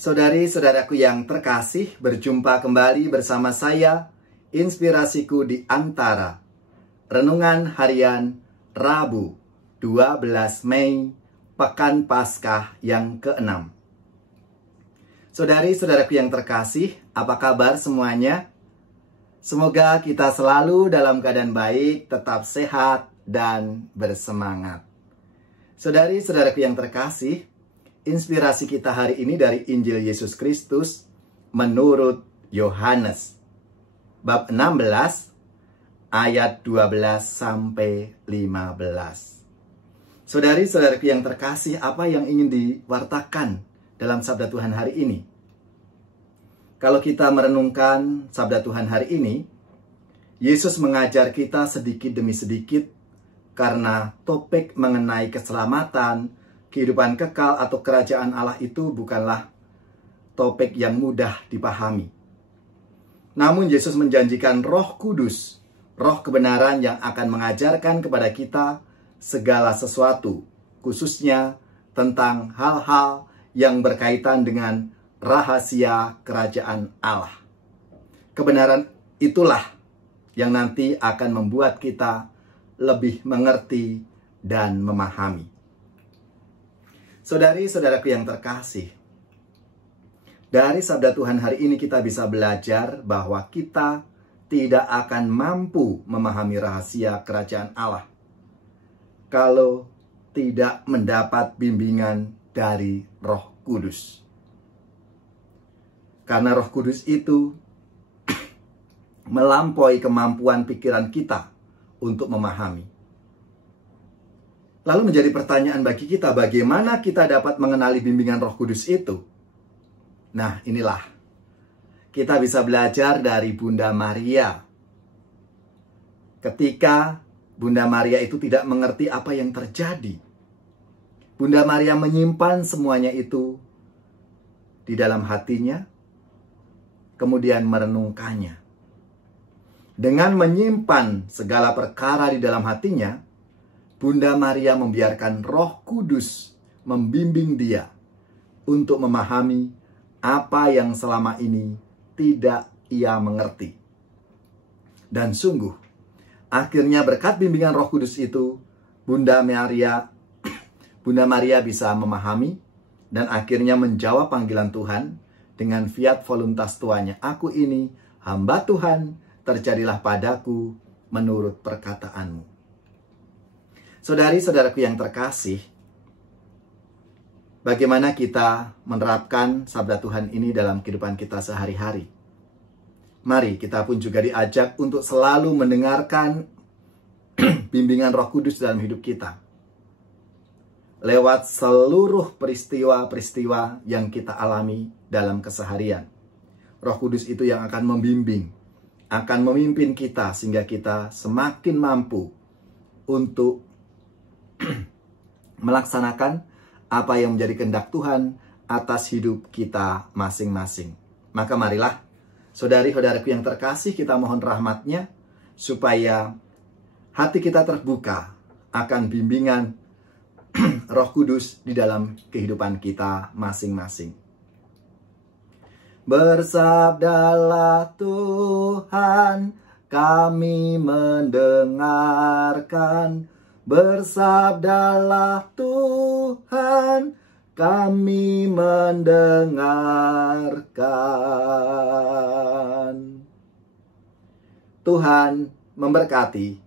Saudari-saudaraku yang terkasih, berjumpa kembali bersama saya, Inspirasiku di Antara. Renungan Harian Rabu, 12 Mei, Pekan Paskah yang ke-6. Saudari-saudaraku yang terkasih, apa kabar semuanya? Semoga kita selalu dalam keadaan baik, tetap sehat, dan bersemangat. Saudari-saudaraku yang terkasih, inspirasi kita hari ini dari Injil Yesus Kristus menurut Yohanes. Bab 16, ayat 12 sampai 15. Saudari-saudaraku yang terkasih, apa yang ingin diwartakan dalam sabda Tuhan hari ini? Kalau kita merenungkan sabda Tuhan hari ini, Yesus mengajar kita sedikit demi sedikit karena topik mengenai keselamatan, kehidupan kekal atau kerajaan Allah itu bukanlah topik yang mudah dipahami. Namun Yesus menjanjikan Roh Kudus, Roh kebenaran yang akan mengajarkan kepada kita segala sesuatu, khususnya tentang hal-hal yang berkaitan dengan rahasia kerajaan Allah. Kebenaran itulah yang nanti akan membuat kita lebih mengerti dan memahami. Saudari-saudaraku yang terkasih, dari sabda Tuhan hari ini kita bisa belajar bahwa kita tidak akan mampu memahami rahasia kerajaan Allah kalau tidak mendapat bimbingan dari Roh Kudus. Karena Roh Kudus itu melampaui kemampuan pikiran kita untuk memahami. Lalu menjadi pertanyaan bagi kita, bagaimana kita dapat mengenali bimbingan Roh Kudus itu? Nah, inilah. Kita bisa belajar dari Bunda Maria. Ketika Bunda Maria itu tidak mengerti apa yang terjadi, Bunda Maria menyimpan semuanya itu di dalam hatinya, kemudian merenungkannya. Dengan menyimpan segala perkara di dalam hatinya, Bunda Maria membiarkan Roh Kudus membimbing dia untuk memahami apa yang selama ini tidak ia mengerti. Dan sungguh, akhirnya berkat bimbingan Roh Kudus itu, Bunda Maria bisa memahami dan akhirnya menjawab panggilan Tuhan dengan fiat voluntas tuanya. Aku ini hamba Tuhan, terjadilah padaku menurut perkataanmu. Saudari-saudaraku yang terkasih, bagaimana kita menerapkan sabda Tuhan ini dalam kehidupan kita sehari-hari? Mari kita pun juga diajak untuk selalu mendengarkan bimbingan Roh Kudus dalam hidup kita. Lewat seluruh peristiwa-peristiwa yang kita alami dalam keseharian. Roh Kudus itu yang akan membimbing, akan memimpin kita sehingga kita semakin mampu untuk melaksanakan apa yang menjadi kehendak Tuhan atas hidup kita masing-masing. Maka marilah, saudari-saudaraku yang terkasih, kita mohon rahmat-Nya supaya hati kita terbuka akan bimbingan Roh Kudus di dalam kehidupan kita masing-masing. Bersabdalah Tuhan, kami mendengarkan. Bersabdalah Tuhan, kami mendengarkan. Tuhan memberkati.